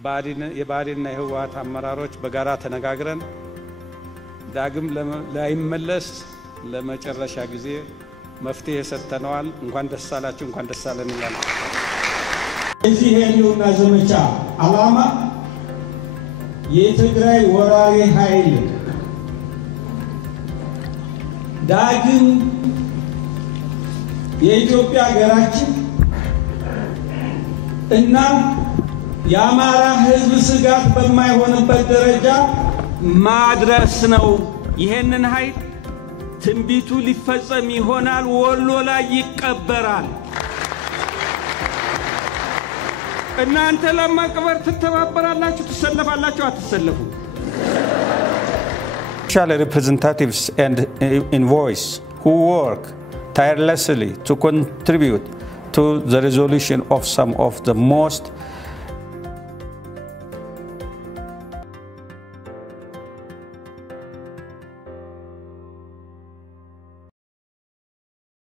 የባህሪና የህወሓት አመራሮች በጋራ ተነጋግረን ዳግም ላይመለስ ለመጨረሻ ጊዜ መፍትሄ ሰጥተናል። እንኳን ደስ አላችሁ፣ እንኳን ደስ አለን ይላል። እዚህ የህልውና ዘመቻ ዓላማ የትግራይ ወራሪ ኃይል ዳግም የኢትዮጵያ ሀገራችን እና የአማራ ህዝብ ስጋት በማይሆንበት ደረጃ ማድረስ ነው። ይሄንን ኃይል ትንቢቱ ሊፈጸም ይሆናል፣ ወሎ ላይ ይቀበራል። እናንተ ለማቀበር ትተባበራላችሁ፣ ትሰለፋላችሁ፣ አትሰለፉ? Official representatives and envoys who work tirelessly to contribute to the resolution of some of the most